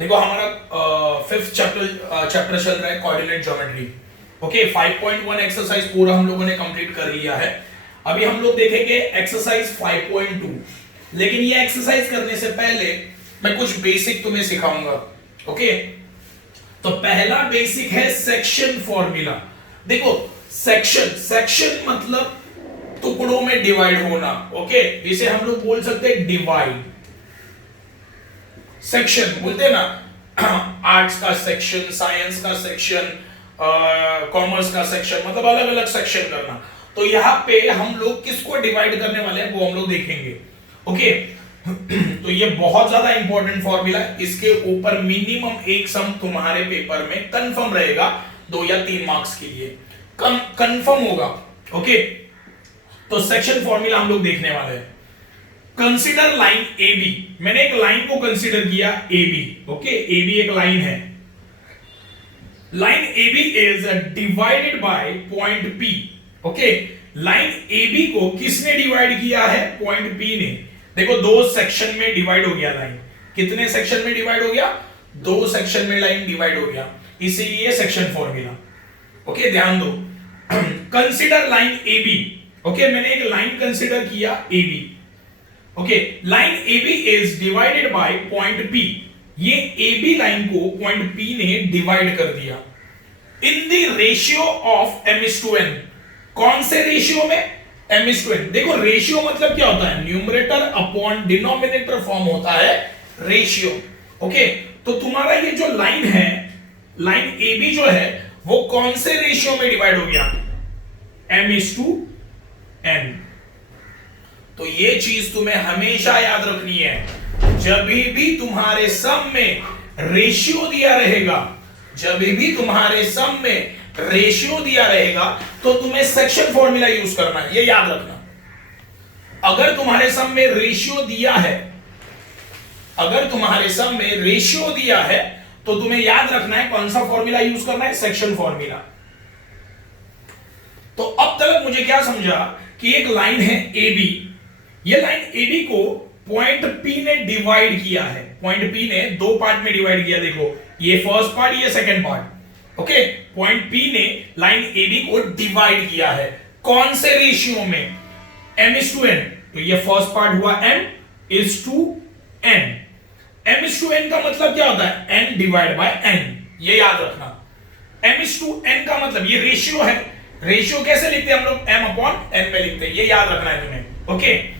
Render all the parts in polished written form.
देखो हमारा fifth chapter चल रहा है कोऑर्डिनेट ज्योमेट्री। ओके 5.1 एक्सरसाइज पूरा हम लोगों ने कंप्लीट कर लिया है। अभी हम लोग देखेंगे एक्सरसाइज 5.2। लेकिन ये एक्सरसाइज करने से पहले मैं कुछ बेसिक तुम्हें सिखाऊंगा। ओके तो पहला बेसिक है सेक्शन फॉर्मूला। देखो सेक्शन मतलब टुकड़ों में डिवाइड होना। ओके इसे हम लोग बोल सकते हैं डिवाइड। सेक्शन बोलते हैं ना, आर्ट्स का सेक्शन, साइंस का सेक्शन, कॉमर्स का सेक्शन, मतलब अलग अलग सेक्शन करना। तो यहाँ पे हम लोग किसको डिवाइड करने वाले हैं वो हम लोग देखेंगे। ओके तो ये बहुत ज्यादा इंपॉर्टेंट फॉर्मूला है। इसके ऊपर मिनिमम एक सम तुम्हारे पेपर में कंफर्म रहेगा 2 या 3 मार्क्स के लिए कंफर्म होगा। ओके तो सेक्शन फॉर्मूला हम लोग देखने वाले हैं। Consider line A B. मैंने एक लाइन को कंसीडर किया A B. Okay A B एक लाइन है। Line A B is divided by point P. Okay line A B को किसने डिवाइड किया है? पॉइंट पी ने। देखो 2 सेक्शन में डिवाइड हो गया लाइन। कितने सेक्शन में डिवाइड हो गया? 2 सेक्शन में लाइन डिवाइड हो गया, इसीलिए सेक्शन फॉर्मूला। ओके ध्यान दो। Consider line A B. Okay मैंने एक लाइन कंसीडर किया A B. Okay line A B is divided by point P. ये ए बी लाइन को पॉइंट पी ने डिवाइड कर दिया in the ratio of m:n। कौन से रेशियो में? m:n। देखो रेशियो मतलब क्या होता है? न्यूमरेटर अपॉन डिनोमिनेटर फॉर्म होता है रेशियो। ओके तो तुम्हारा ये जो लाइन है, लाइन ए बी जो है वो कौन से रेशियो में डिवाइड हो गया? m:n। तो ये चीज तुम्हें हमेशा याद रखनी है। जब भी तुम्हारे सम में रेशियो दिया रहेगा, जब भी तुम्हारे सम में रेशियो दिया रहेगा तो तुम्हें सेक्शन फॉर्मूला यूज करना है, ये याद रखना। अगर तुम्हारे सम में रेशियो दिया है, अगर तुम्हारे सम में रेशियो दिया है तो तुम्हें याद रखना है कौन सा फॉर्मूला यूज करना है? Section formula. तो अब तक मुझे क्या समझा कि एक लाइन है ए बी। ये लाइन ए बी को पॉइंट पी ने डिवाइड किया है। पॉइंट पी ने 2 पार्ट में डिवाइड किया। देखो ये फर्स्ट पार्ट, ये second part. Okay point P ने लाइन ए बी को डिवाइड किया है कौन से रेशियो में? m:n। तो ये फर्स्ट पार्ट हुआ m:n। m:n का मतलब क्या होता है? n divide by n। ये याद रखना। m:n का मतलब ये रेशियो है। रेशियो कैसे लिखते हैं हम लोग? m/n में लिखते हैं। ये याद रखना है तुम्हें। ओके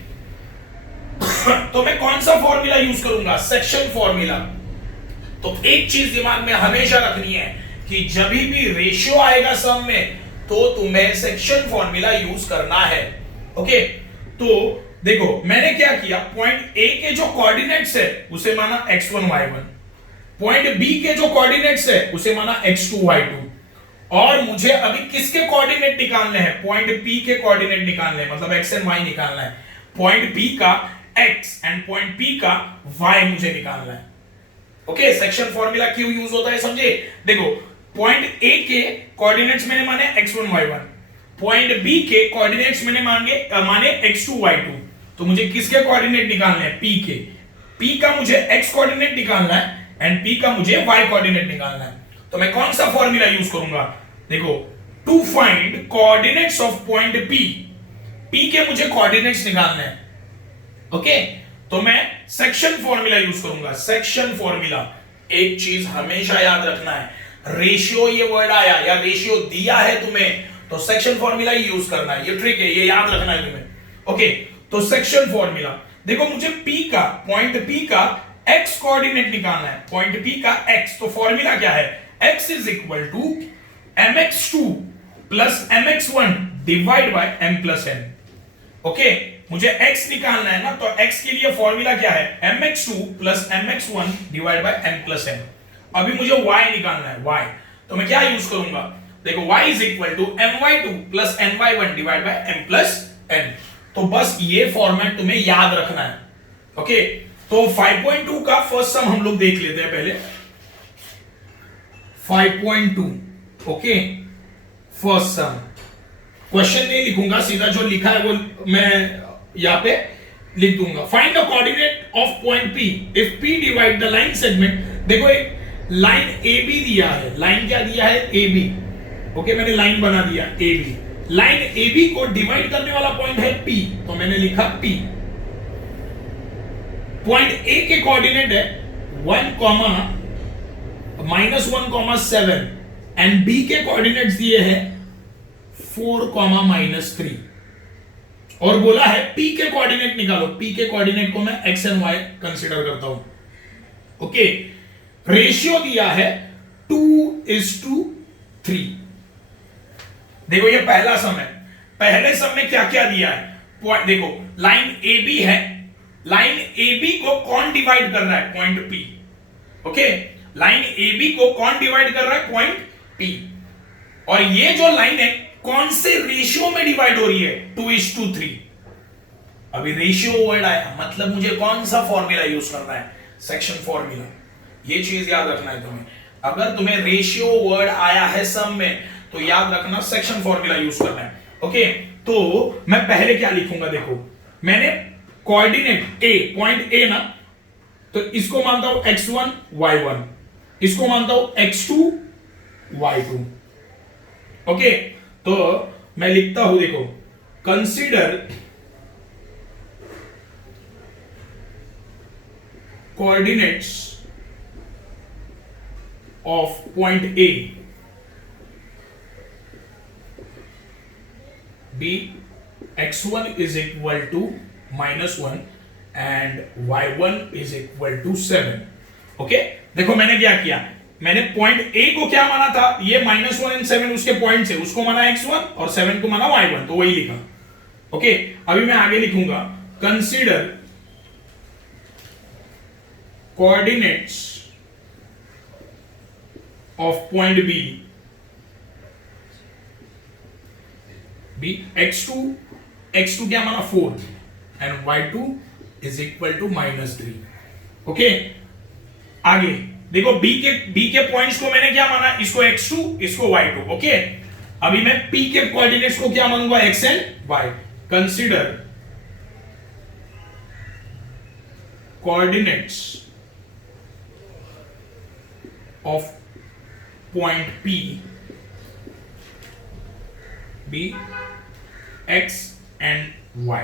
तो मैं कौन सा फॉर्मूला यूज करूंगा? Section formula. तो एक चीज दिमाग में हमेशा रखनी है कि जब भी रेशियो आएगा सम में तो तुम्हें सेक्शन फॉर्मूला यूज करना है। ओके तो देखो मैंने क्या किया, पॉइंट ए के जो कोऑर्डिनेट्स है उसे माना x1 y1, पॉइंट बी के जो कोऑर्डिनेट्स है उसे माना x2 y2, और मुझे अभी किसके कोऑर्डिनेट निकालने हैं? पॉइंट पी के कोऑर्डिनेट निकालने हैं, मतलब x एंड y निकालना है। पॉइंट पी का x एंड पॉइंट पी का y मुझे निकालना है। ओके सेक्शन फॉर्मूला क्यों यूज होता है समझे? देखो पॉइंट ए के कोऑर्डिनेट्स मैंने माने x1 y1, पॉइंट बी के कोऑर्डिनेट्स मैंने माने x2 y2। तो मुझे किसके कोऑर्डिनेट निकालने हैं? p के। p का मुझे x कोऑर्डिनेट निकालना है एंड p का मुझे y कोऑर्डिनेट निकालना है। तो मैं कौन सा फॉर्मूला यूज करूंगा? देखो to find coordinates of point p, p के मुझे कोऑर्डिनेट्स निकालने हैं। ओके तो मैं सेक्शन फॉर्मूला यूज करूंगा। Section formula. एक चीज हमेशा याद रखना है, रेशियो ये वर्ड आया या रेशियो दिया है तुम्हें तो सेक्शन फॉर्मूला ही यूज करना है। ये ट्रिक है, ये याद रखना है तुम्हें। ओके तो सेक्शन फॉर्मूला। देखो मुझे p का, पॉइंट p का x कोऑर्डिनेट निकालना है। पॉइंट p का x, तो फॉर्मूला क्या है? x is equal to mx2 plus mx1 divide by m+n। Okay मुझे x निकालना है ना, तो x के लिए फॉर्मूला क्या है? mx2 plus mx1 divide by m+n। अभी मुझे y निकालना है, y। तो मैं क्या यूज करूंगा? देखो y is equal to my2 plus my1 divide by m+n। तो बस ये फॉर्मेट तुम्हें याद रखना है। ओके तो 5.2 का फर्स्ट सम हम लोग देख लेते हैं पहले। 5.2 ओके फर्स्ट सम। क्वेश्चन नहीं लिखूंगा, सीधा जो लिखा है वो मैं यहां पे लिख दूंगा। Find the coordinate of point P if P divide the line segment देखो एक लाइन ए बी दिया है, लाइन क्या दिया है, ए बी। ओके, मैंने लाइन बना दिया A B. Line A B को डिवाइड करने वाला पॉइंट है पी, तो मैंने लिखा पी। पॉइंट ए के कोऑर्डिनेट है 1, -1, एंड बी के कोऑर्डिनेट्स दिए हैं 4, -3, और बोला है पी के कोऑर्डिनेट निकालो। पी के कोऑर्डिनेट को मैं एक्स एंड वाई कंसीडर करता हूं। ओके, रेशियो दिया है 2:3। देखो ये पहला सम है। पहले सम में क्या क्या दिया है, पॉइंट देखो, लाइन ए बी है, लाइन ए बी को कौन डिवाइड कर रहा है, point P. Okay, line A B को कौन डिवाइड कर रहा है, पॉइंट पी। और ये जो लाइन है कौन से रेशियो में डिवाइड हो रही है, 2:3। अभी रेशियो वर्ड आया, मतलब मुझे कौन सा फॉर्मूला यूज करना है, सेक्शन फॉर्मूला। ये चीज याद रखना है तुम्हें। अगर तुम्हें रेशियो वर्ड आया है सम में तो याद रखना सेक्शन फॉर्मूला यूज करना है। ओके, तो मैं पहले क्या लिखूंगा, देखो मैंने कोऑर्डिनेट ए, पॉइंट ए ना, तो इसको मानता हूं x1 y1, इसको मानता हूं x2 y2। ओके, तो मैं लिखता हूं, देखो consider coordinates of point A be x1 is equal to -1 and y1 is equal to 7। Okay, देखो मैंने क्या किया, मैंने पॉइंट ए को क्या माना था, ये -1 एंड 7 उसके पॉइंट से, उसको माना x1 और 7 को माना y1, तो वही लिखा। ओके, अभी मैं आगे लिखूंगा, consider coordinates of point B x2 क्या माना 4 and y2 is equal to -3। Okay, आगे देखो b के पॉइंट्स को मैंने क्या माना, इसको x2, इसको y2। ओके, अभी मैं p के कोऑर्डिनेट्स को क्या मानूंगा, x and y। Consider coordinates of point p b x and y।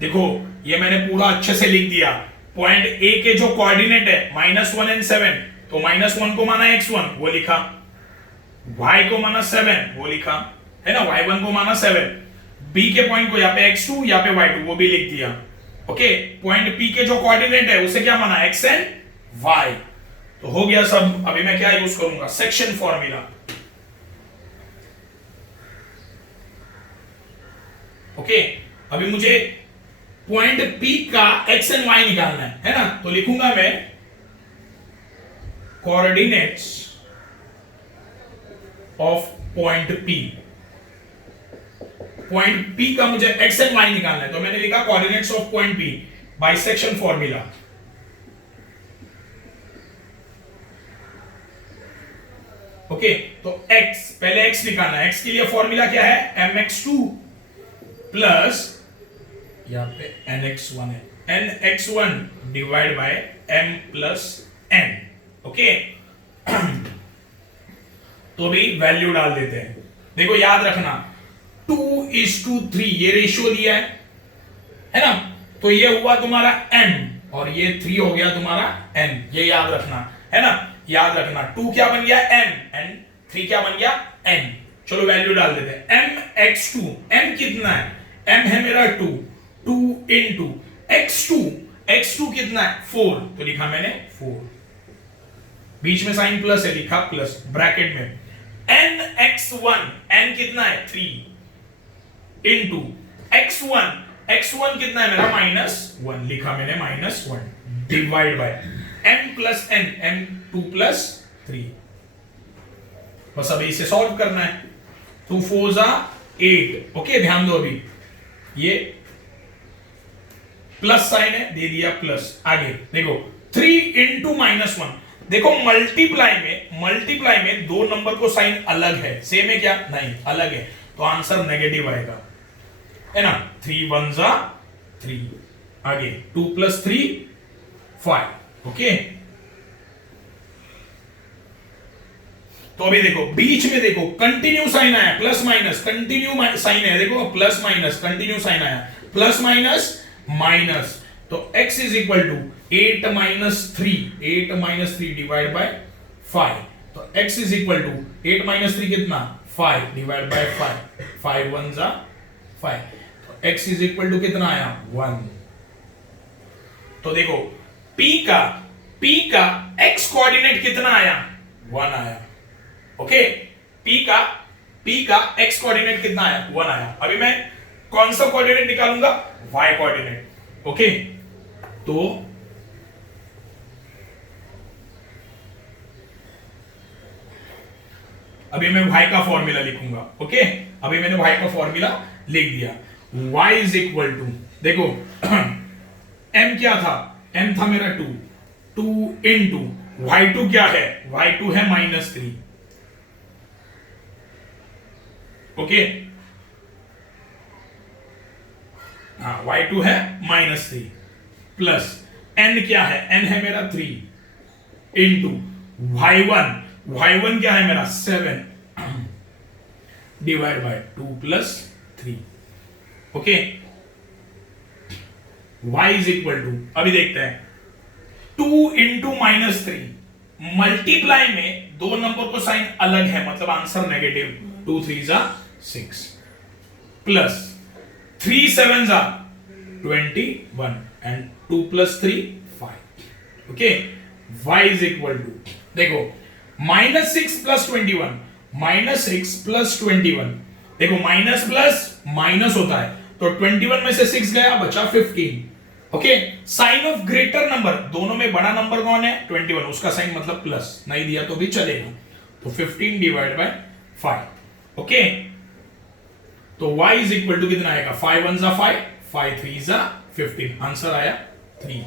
देखो ये मैंने पूरा अच्छे से लिख दिया। पॉइंट ए के जो कोऑर्डिनेट है -1 एंड 7, तो -1 को माना x1, वो लिखा, y को माना 7, वो लिखा है ना, y1 को माना 7, b के पॉइंट को यहाँ पे x2, यहाँ पे y2, वो भी लिख दिया। ओके, पॉइंट p के जो कोऑर्डिनेट है उसे क्या माना, x एंड y। तो हो गया सब। अभी मैं क्या यूज करूंगा, सेक्शन फॉर्मूला। ओके, अभी मुझे पॉइंट P का x एंड y निकालना है ना, तो लिखूंगा मैं coordinates of point P। Point P का मुझे x एंड y निकालना है, तो मैंने लिखा coordinates of point P bye section formula. Okay, तो x, पहले x निकालना है। x के लिए फॉर्मूला क्या है, mx2 प्लस यहाँ पे nx1 है, nx1 divide by m plus n। Okay, तो भी वैल्यू डाल देते हैं। देखो याद रखना 2:3 ये रेशियो दिया है ना, तो ये हुआ तुम्हारा m और ये 3 हो गया तुम्हारा n, ये याद रखना है ना। याद रखना 2 क्या बन गया m एंड 3 क्या बन गया n। चलो वैल्यू डाल देते हैं, mx2, m कितना है, m है मेरा 2 into x2 कितना है 4, तो लिखा मैंने 4, बीच में साइन प्लस है, लिखा प्लस ब्रैकेट में। nx1, n कितना है 3 into x1 कितना है मेरा -1, लिखा मैंने -1 divide by m plus n, m 2 plus 3। बस अभी इसे सॉल्व करना है। 2 4 8। ओके, ध्यान दो, अभी ये प्लस साइन है, दे दिया प्लस। आगे देखो 3 into -1। देखो मल्टीप्लाई में दो नंबर को साइन अलग है, सेम है क्या, नहीं अलग है, तो आंसर नेगेटिव आएगा, है ना। 3 1 3। आगे 2 + 3 5। ओके, तो अभी देखो बीच में देखो कंटिन्यू साइन आया, प्लस माइनस कंटिन्यू साइन है, देखो प्लस माइनस कंटिन्यू साइन आया, प्लस माइनस माइनस, तो x is equal to 8 minus 3, 8 minus 3 divide by 5, तो x is equal to 8 minus 3 कितना 5 डिवाइड बाय 5, 5 1 जा 5, तो x इज इक्वल टू कितना आया 1। तो देखो p का x कोऑर्डिनेट कितना आया 1 आया, ओके p का x कोऑर्डिनेट कितना आया 1 आया। अभी मैं कौन सा कोऑर्डिनेट निकालूंगा y कोऑर्डिनेट, ओके तो अभी मैं y का फॉर्मूला लिखूंगा, ओके अभी मैंने y का फॉर्मूला लिख दिया, y इज इक्वल टू देखो m क्या था, m था मेरा 2 इंटू y2 क्या है, y2 है -3, ओके हाँ y2 है -3 प्लस n क्या है, n है मेरा 3 इंटू y1 क्या है मेरा 7 divide by 2 plus 3, okay y is equal to अभी देखते हैं 2 इंटू -3, मल्टीप्लाई में दो नंबर को साइन अलग है, मतलब आंसर नेगेटिव, 2 3 जा 6 प्लस 3 7 जा 21 and 2 plus 3 5, okay y is equal to देखो -6 प्लस 21, -6 प्लस 21, देखो माइनस प्लस माइनस होता है, तो 21 में से 6 गया बचा 15, okay sign of greater number, दोनों में बड़ा नंबर कौन है 21, उसका साइन मतलब प्लस, नहीं दिया तो भी चलेगा, तो 15 डिवाइड बाय 5, ओके तो y इज इक्वल टू कितना आएगा 5 1 जा 5, 5 3 जा 15, आंसर आया 3।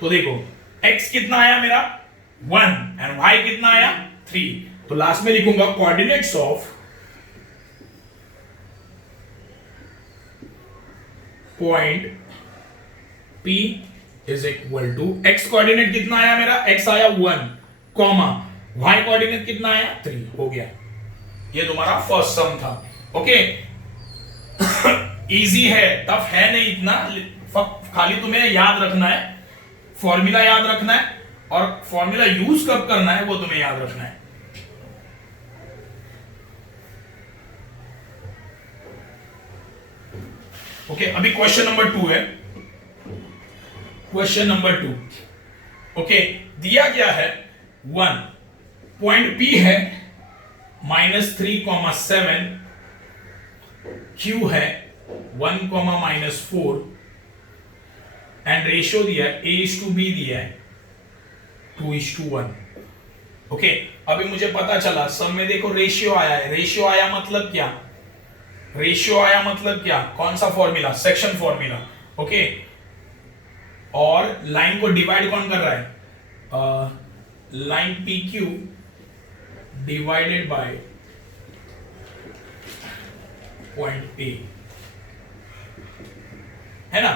तो देखो x कितना आया मेरा 1 एंड y कितना आया 3, तो लास्ट में लिखूंगा coordinates of point P is equal to x coordinate कितना आया मेरा, x आया 1 कॉमा y कोऑर्डिनेट कितना आया 3, हो गया, ये तुम्हारा फर्स्ट सम था, ओके इजी है, टफ है नहीं इतना, खाली तुम्हें याद रखना है, फॉर्मूला याद रखना है, और फॉर्मूला यूज कब करना है वो तुम्हें याद रखना है। ओके अभी क्वेश्चन नंबर 2 है, क्वेश्चन नंबर 2, ओके दिया गया है 1 पॉइंट P है -3,7, Q है 1,-4 एंड रेशियो दिया है A:B दिया है 2:1, ओके अभी मुझे पता चला सब में देखो रेशियो आया है, रेशियो आया मतलब क्या, रेशियो आया मतलब क्या, कौन सा फॉर्मूला सेक्शन फॉर्मूला, ओके और लाइन को डिवाइड कौन कर रहा है, line PQ divided by point A, है ना,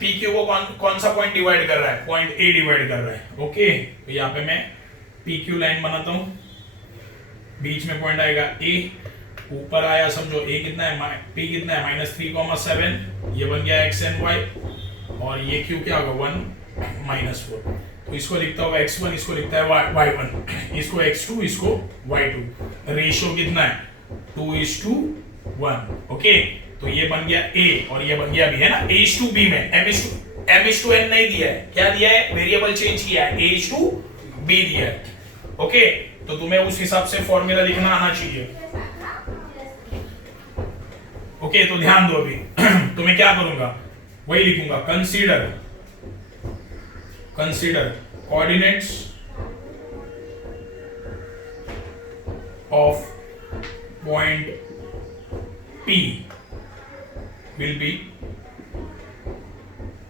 PQ को कौन सा पॉइंट डिवाइड कर रहा है, पॉइंट A डिवाइड कर रहा है, ओके तो यहां पे मैं PQ लाइन बनाता हूं, बीच में पॉइंट आएगा A, ऊपर आया समझो A कितना है, P कितना है -3,7, ये बन गया x and y, और ये Q क्या होगा 1 -4, तो इसको लिखता होगा x1, इसको लिखता है y1, इसको x2, इसको y2, रेशियो कितना है 2:1, ओके तो ये बन गया A और ये बन गया B, है ना, A:B में M:n नहीं दिया है, क्या दिया है वेरिएबल चेंज किया है, A:B दिया है, ओके तो तुम्हें उस हिसाब से फॉर्मूला लिखना आना चाहिए, ओके तो ध्यान दो अभी तो मैं क्या करूंगा वही लिखूंगा, consider coordinates of point P will be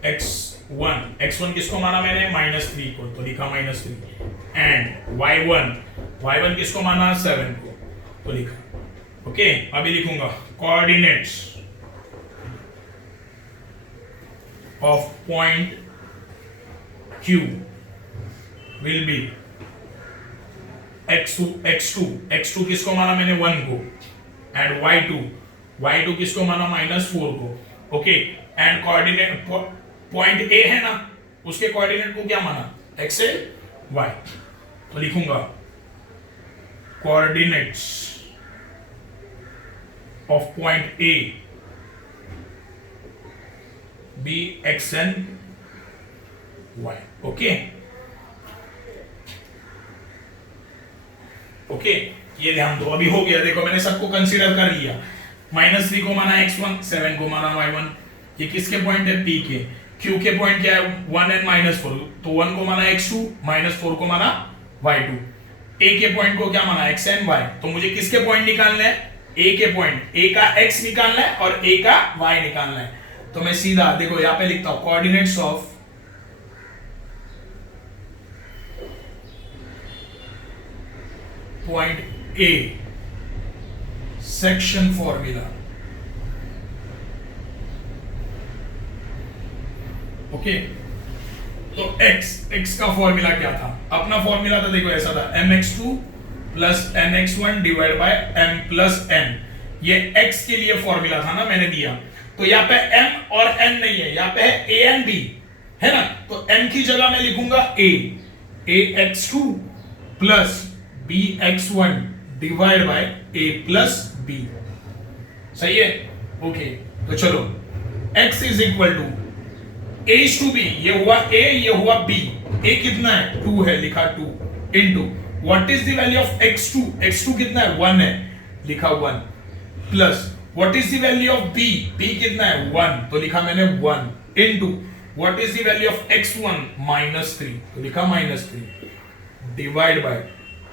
x1 किसको माना मैंने -3 को, तो लिखा -3 एंड y1 किसको माना 7 को, तो लिखा, ओके अभी लिखूंगा coordinates of point Q will be x2 किसको माना मैंने 1 को, एंड y2 किसको माना -4 को, okay. And coordinate point A है ना, उसके कोऑर्डिनेट को क्या माना, x एंड y। तो लिखूंगा coordinates of point A B x and y, okay okay. ये ध्यान दो, अभी हो गया, देखो मैंने सबको कंसीडर कर लिया। -3 को माना x1, 7 को माना y1। ये किसके पॉइंट है, p के। q के पॉइंट क्या है, 1 एंड -4, तो 1 को माना x2, -4 को माना y2। a के पॉइंट को क्या माना, x एंड y। तो मुझे किसके पॉइंट निकालने हैं, a के पॉइंट, a का x निकालना है और a का y निकालना है। तो मैं सीधा देखो यहां पे लिखता हूं coordinates of point A section formula, okay. तो x का फॉर्मूला क्या था, अपना फॉर्मूला था, देखो ऐसा था mx2 plus mx1 divide bye m plus n। ये x के लिए फॉर्मूला था ना, मैंने दिया। तो यहाँ पे m और n नहीं है, यहाँ पे है a एंड b, है ना। तो m की जगह मैं लिखूंगा ax2 plus bx1 divide by a plus b, सही है, ओके। तो चलो x is equal to a to b, ये हुआ a, ये हुआ b। a कितना है, 2 है, लिखा 2 into what is the value of x2, x2 कितना है, 1 है, लिखा 1, plus what is the value of b, b कितना है, 1, तो लिखा मैंने 1, into what is the value of x1, -3, तो लिखा -3, डिवाइड बाय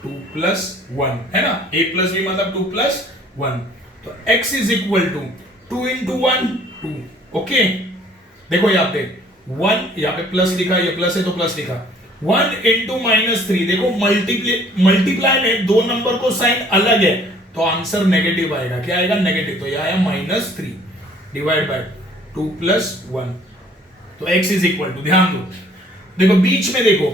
2 प्लस 1, है ना, a प्लस b मतलब 2 प्लस 1। तो x is equal to 2 into 1 2, okay. देखो यहाँ पे 1, यहाँ पे प्लस लिखा, ये प्लस है तो प्लस लिखा, 1 इंटू -3। देखो मल्टीप्लाई में दो नंबर को साइन अलग है तो आंसर नेगेटिव आएगा, क्या आएगा, नेगेटिव। तो यह आया -3 डिवाइड बाय 2 प्लस 1। तो x इज इक्वल टू, ध्यान दो, देखो बीच में देखो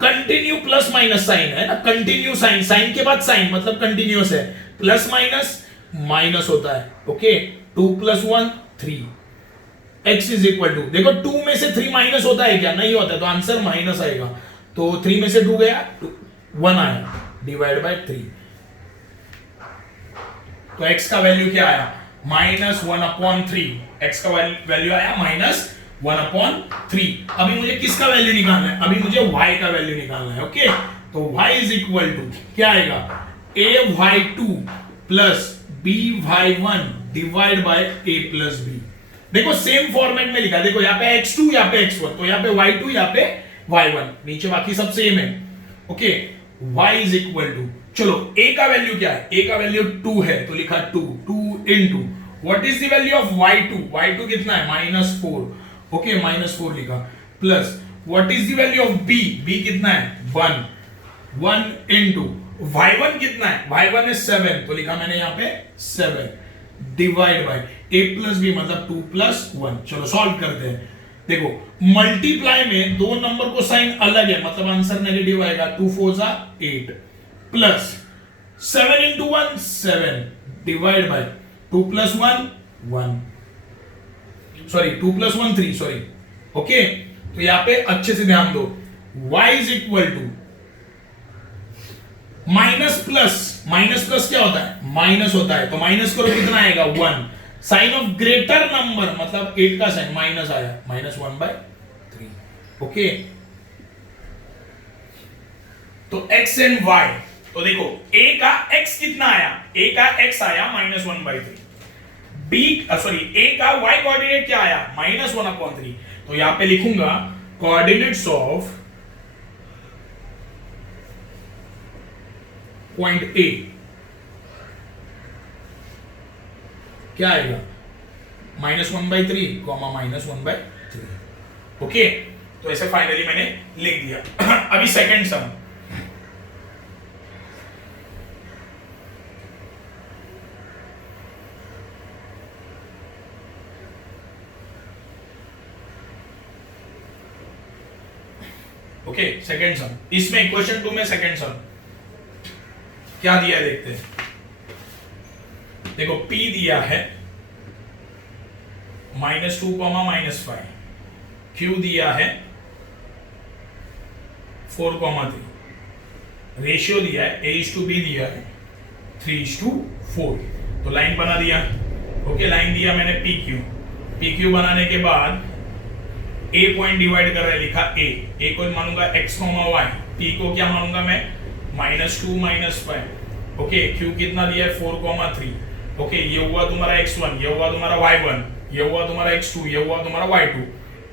कंटिन्यू प्लस माइनस साइन है ना, कंटिन्यू साइन, साइन के बाद साइन मतलब कंटिन्यूअस है, प्लस माइनस माइनस होता है, okay. 2 plus 1 3, x is equal to, देखो 2 में से 3 माइनस होता है क्या, नहीं होता है, तो आंसर माइनस आएगा। तो 3 में से 2 गया, 1 आया, डिवाइड बाय 3। तो x का वैल्यू क्या आया, -1/3। x का वैल्यू आया -1/3। अभी मुझे किसका वैल्यू निकालना है, अभी मुझे y का वैल्यू निकालना है, ओके। तो y इज इक्वल टू क्या आएगा, ay2 plus by1 divide by a plus b। देखो सेम फॉर्मेट में लिखा, देखो यहाँ पे x2, यहाँ पे x1, तो यहाँ पे y2, यहाँ पे y1, नीचे बाकी सब सेम है, okay. y is equal to, चलो a का वैल्यू क्या है, a का वैल्यू 2 है, तो लिखा 2 into what is the value of y2 कितना है, -4, ओके, -4 लिखा, plus what is the value of b कितना है, 1 इनटू y1 कितना है, y1 है 7, तो लिखा मैंने यहाँ पे 7 divide by a plus b मतलब 2 प्लस 1। चलो सॉल्व करते हैं। देखो मल्टीप्लाई में दो नंबर को साइन अलग है मतलब आंसर नेगेटिव आएगा, 2 4 जा 8 plus 7 into 1 7 divide by 2 plus 1 1, sorry 2 plus 1 3, sorry, okay. तो यहां पे अच्छे से ध्यान दो, y is equal to minus plus क्या होता है, माइनस होता है, तो माइनस करो कितना आएगा, 1। साइन ऑफ ग्रेटर नंबर मतलब 8 का साइन माइनस आया, -1/3, ओके। तो x एंड y, तो देखो a का x कितना आया, a का x आया -1/3, a का y कोऑर्डिनेट क्या आया, -1/3। तो यहां पे लिखूंगा कोऑर्डिनेट्स ऑफ पॉइंट A क्या आएगा, -1/3, -1/3, ओके। तो ऐसे फाइनली मैंने लिख दिया। अभी सेकंड सम, ओके, सेकंड सम, इसमें क्वेश्चन 2 में सेकंड सम, क्या दिया है देखते हैं। देखो P दिया है -2, -5, Q दिया है 4,3, रेशियो दिया है A:B दिया है 3:4। तो लाइन बना दिया। ओके, लाइन दिया मैंने PQ बनाने के बाद A पॉइंट डिवाइड कर रहा है, लिखा A को मानूंगा x, y, P को क्या मानूंगा मैं -2, -5। ओके, Q कितना दिया है 4,3। ओके, ये हुआ तुम्हारा x1, ये हुआ तुम्हारा y1, ये हुआ तुम्हारा x2, ये हुआ तुम्हारा y2।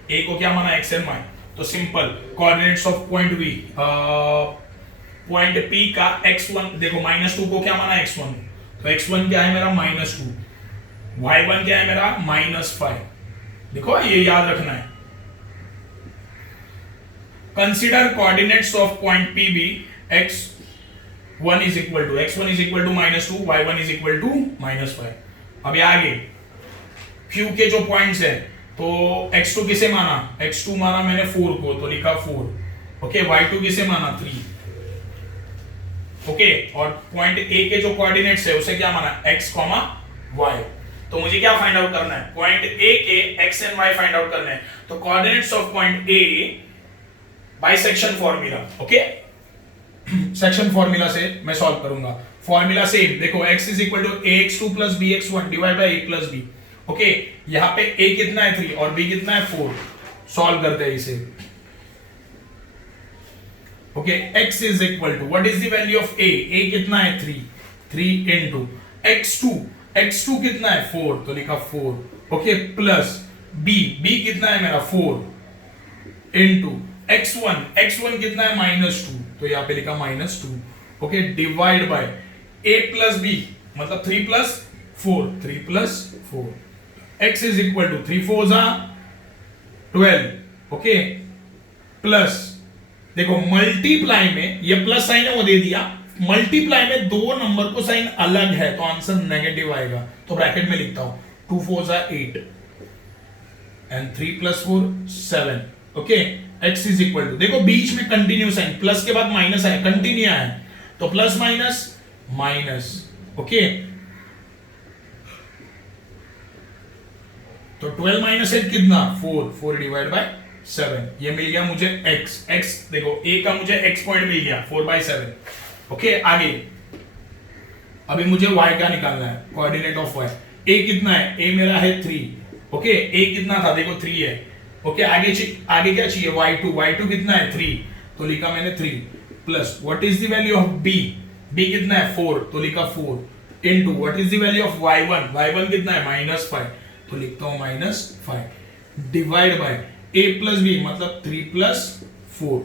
A को क्या माना x and y। तो simple coordinates of point V, point P का x1, देखो -2 को क्या माना x1, तो x1 क्या है मेरा -2, y1 क्या है मेरा -5। देखो ये याद रखना है। Consider coordinates of point PB, x1 is equal to -2, y1 is equal to -5। अब आगे Q के जो पॉइंट्स है, तो x2 किसे माना, x2 माना मैंने 4 को, तो लिखा 4। ओके, y2 किसे माना 3। ओके, और पॉइंट A के जो कोऑर्डिनेट्स है उसे क्या माना x, y। तो मुझे क्या फाइंड आउट करना है, पॉइंट A के x and y find out करना है। तो coordinates of point A by section formula. Okay, section formula से मैं सॉल्व करूंगा। फॉर्मूला सेम, देखो x is equal to ax2 plus bx1 divide by a plus b। Okay, यहां पे a कितना है 3 और b कितना है 4। सॉल्व करते हैं इसे। Okay, x is equal to, what is the value of a कितना है 3 इनटू x2 कितना है 4, तो लिखा 4। ओके, प्लस b कितना है मेरा 4 इनटू x1 कितना है -2, तो यहां पे लिखा -2। Okay, divide by a plus b, मतलब 3 plus 4। x is equal to 3 4 12। Okay, plus देखो मल्टीप्लाई में ये प्लस साइन है वो दे दिया, मल्टीप्लाई में दो नंबर को साइन अलग है तो आंसर नेगेटिव आएगा। तो ब्रैकेट में लिखता हूं 2 4 8 and 3 plus 4 7। Okay, x is equal to, देखो बीच में कंटिन्यू साइन, प्लस के बाद माइनस है, कंटिन्यू है, तो प्लस माइनस। ओके, तो 12 माइनस 8 कितना 4 डिवाइड बाय 7। ये मिल गया मुझे x देखो a का मुझे x पॉइंट मिल गया 4/7। ओके, आगे अभी मुझे y का निकालना है, कोऑर्डिनेट ऑफ y। a कितना है, a मेरा है 3। ओके, a कितना था देखो 3 है। ओके, आगे क्या चाहिए y2 कितना है 3, तो लिखा मैंने 3 plus what is the value of b कितना है 4, तो लिखा 4 into what is the value of y1 कितना है -5, तो लिखता हूं -5 divide by a plus b मतलब 3 प्लस 4।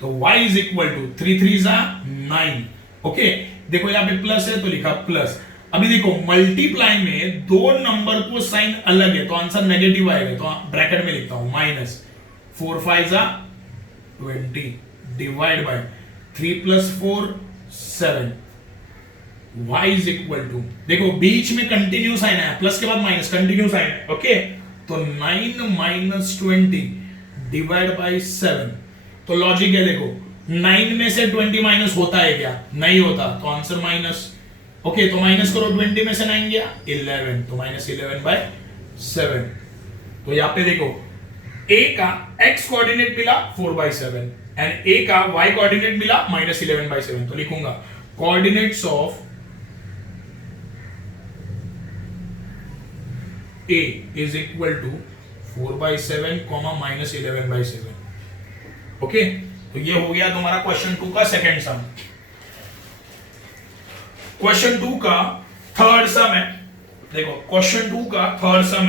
तो y is equal to 3 3 9। Okay, देखो यहाँ पे प्लस है तो लिखा प्लस। अभी देखो मल्टीप्लाई में दो नंबर को साइन अलग है तो आंसर नेगेटिव आएगा, तो ब्रैकेट में लिखता हूं -4 5 20 divide by 3 plus 4 7। y is equal to, देखो बीच में कंटिन्यू साइन है, प्लस के बाद माइनस, कंटिन्यू साइन है। ओके, तो 9 माइनस 20 डिवाइड बाय 7। तो लॉजिक है, देखो 9 में से 20 माइनस होता है क्या, नहीं होता, तो आंसर माइनस। ओके, तो माइनस करो, 20 में से 9 गया 11, तो -11/7। तो यहां पे देखो a का x कोऑर्डिनेट मिला 4/7 एंड a का y कोऑर्डिनेट मिला -11/7। तो लिखूंगा coordinates of a is equal to 4/7, -11/7। Okay, तो ये हो गया तुम्हारा क्वेश्चन 2 का सेकंड सम। क्वेश्चन 2 का थर्ड सम है, देखो क्वेश्चन 2 का थर्ड सम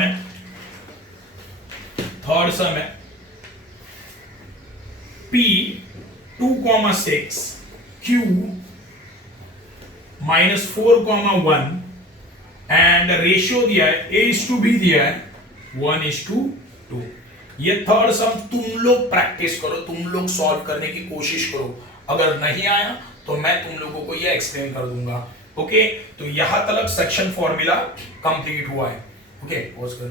है P 2,6 Q -4,1 एंड रेशियो दिया है A:B दिया है 1:2। ये थर्ड सम तुम लोग प्रैक्टिस करो, तुम लोग सॉल्व करने की कोशिश करो। अगर नहीं आया तो मैं तुम लोगों को ये एक्सप्लेन कर दूंगा। ओके, तो यहां तक सेक्शन फॉर्मूला कंप्लीट हुआ है। ओके, पॉज कर।